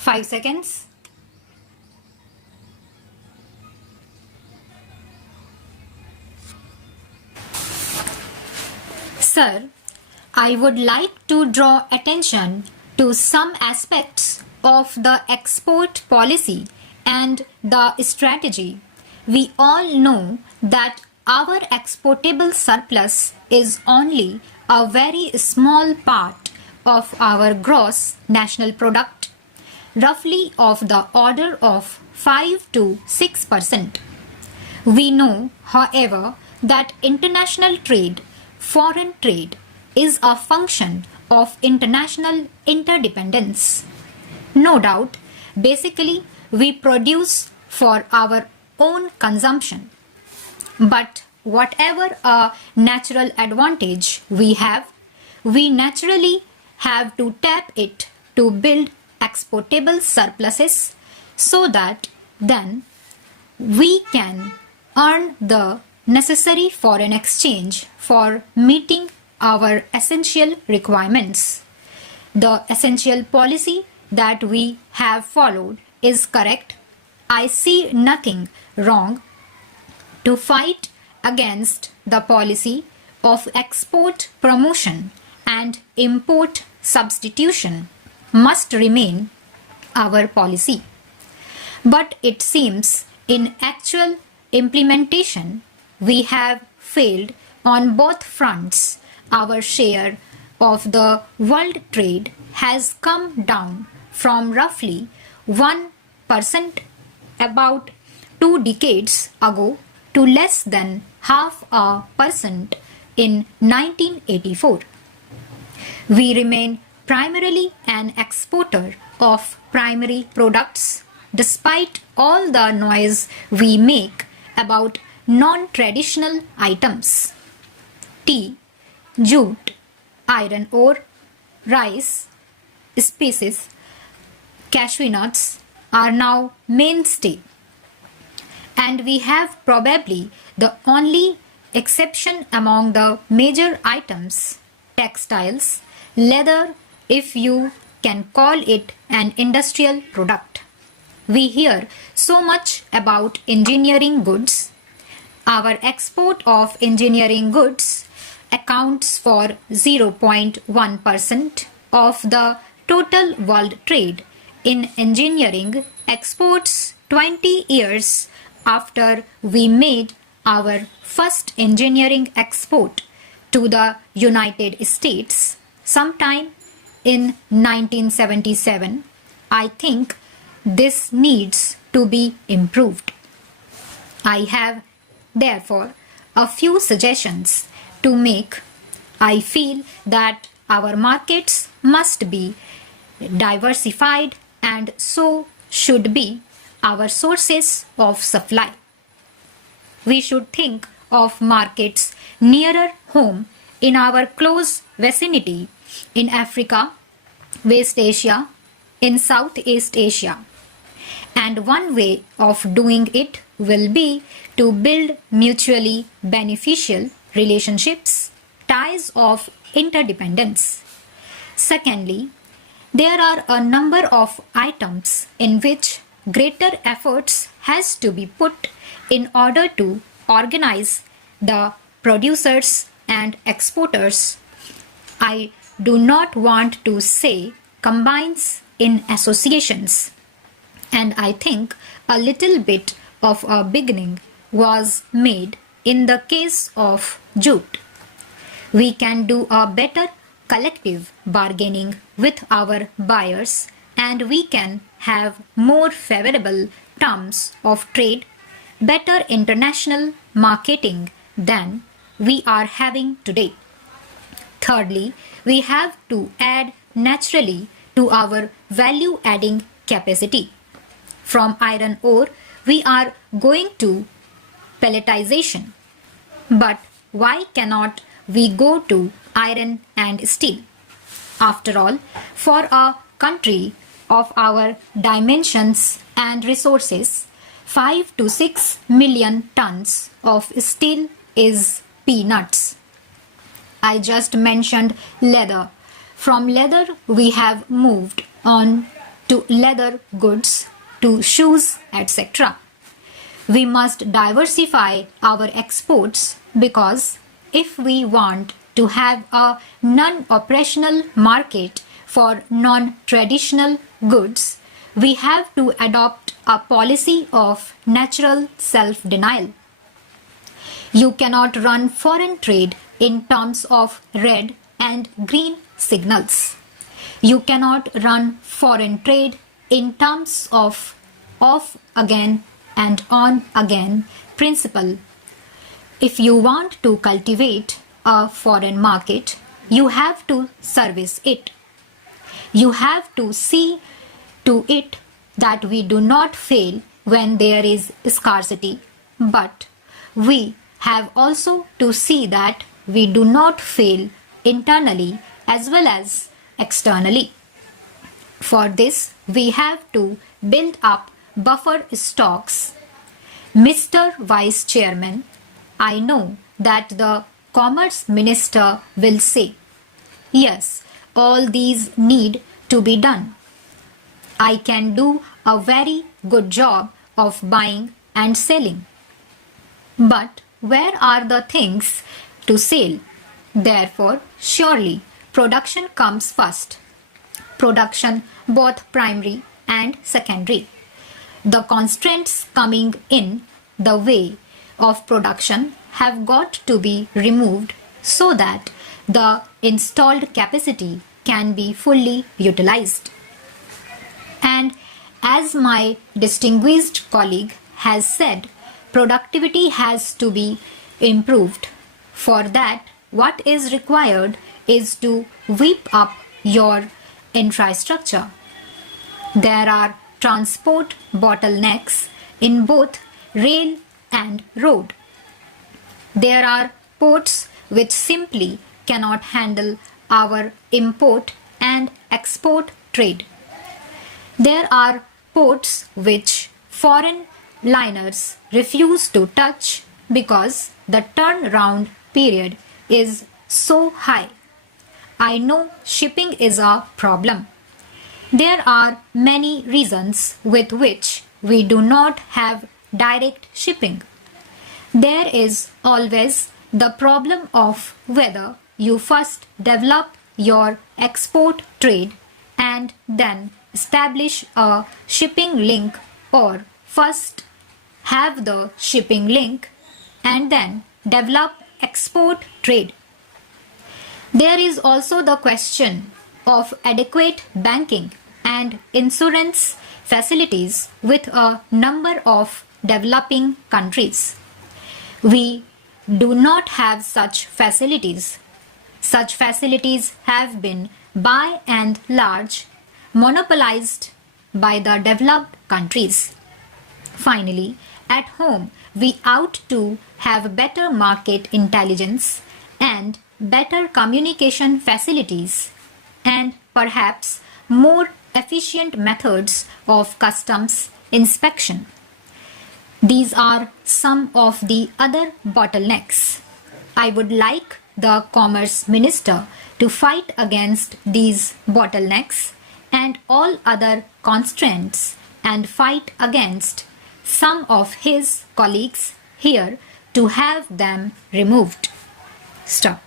5 seconds. Sir, I would like to draw attention to some aspects of the export policy and the strategy. We all know that our exportable surplus is only a very small part of our gross national product, roughly of the order of 5 to 6%. We know, however, that international trade, foreign trade, is a function of international interdependence. No doubt, basically, we produce for our own consumption. But whatever a natural advantage we have, we naturally have to tap it to build exportable surpluses so that then we can earn the necessary foreign exchange for meeting our essential requirements. The essential policy that we have followed is correct. I see nothing wrong to fight against the policy of export promotion and import substitution must remain our policy. But it seems in actual implementation we have failed on both fronts. Our share of the world trade has come down from roughly 1% about 2 decades ago to less than half a percent in 1984. We remain primarily an exporter of primary products despite all the noise we make about non-traditional items. Tea, jute, iron ore, rice, spices, cashew nuts are now mainstay. And we have probably the only exception among the major items, textiles, leather, if you can call it an industrial product. We hear so much about engineering goods. Our export of engineering goods accounts for 0.1% of the total world trade in engineering exports 20 years after we made our first engineering export to the United States sometime in 1977. I think this needs to be improved. I have therefore a few suggestions to make. I feel that our markets must be diversified and so should be our sources of supply. We should think of markets nearer home in our close vicinity in Africa, West Asia, in Southeast Asia. And one way of doing it will be to build mutually beneficial relationships, ties of interdependence. Secondly, there are a number of items in which greater efforts has to be put in order to organize the producers and exporters. I do not want to say combines in associations, and I think a little bit of a beginning was made in the case of jute. We can do a better collective bargaining with our buyers, and we can have more favorable terms of trade, better international marketing than we are having today. Thirdly, we have to add naturally to our value adding capacity. From iron ore, we are going to pelletization. But why cannot we go to iron and steel? After all, for a country of our dimensions and resources, 5 to 6 million tons of steel is peanuts. I just mentioned leather. From leather, we have moved on to leather goods, to shoes, etc. We must diversify our exports because if we want to have a non-operational market for non-traditional goods, we have to adopt a policy of natural self-denial. You cannot run foreign trade in terms of red and green signals. You cannot run foreign trade in terms of off again and on again principle. If you want to cultivate a foreign market, you have to service it. You have to see to it that we do not fail when there is scarcity, but we have also to see that we do not fail internally as well as externally. For this, we have to build up buffer stocks. Mr. Vice Chairman, I know that the Commerce Minister will say, yes, all these need to be done. I can do a very good job of buying and selling. But where are the things to sell? Therefore, surely production comes first. Production both primary and secondary. The constraints coming in the way of production have got to be removed so that the installed capacity can be fully utilized. And as my distinguished colleague has said, productivity has to be improved. For that, what is required is to whip up your infrastructure. There are transport bottlenecks in both rail and road. There are ports which simply cannot handle our import and export trade. There are ports which foreign liners refuse to touch because the turnaround period is so high. I know shipping is a problem. There are many reasons with which we do not have direct shipping. There is always the problem of whether you first develop your export trade and then establish a shipping link, or first have the shipping link and then develop export trade. There is also the question of adequate banking and insurance facilities with a number of developing countries. We do not have such facilities. Such facilities have been by and large monopolized by the developed countries. Finally, at home, we ought to have better market intelligence and better communication facilities and perhaps more efficient methods of customs inspection. These are some of the other bottlenecks. I would like the Commerce Minister to fight against these bottlenecks and all other constraints and fight against some of his colleagues here to have them removed. Stop.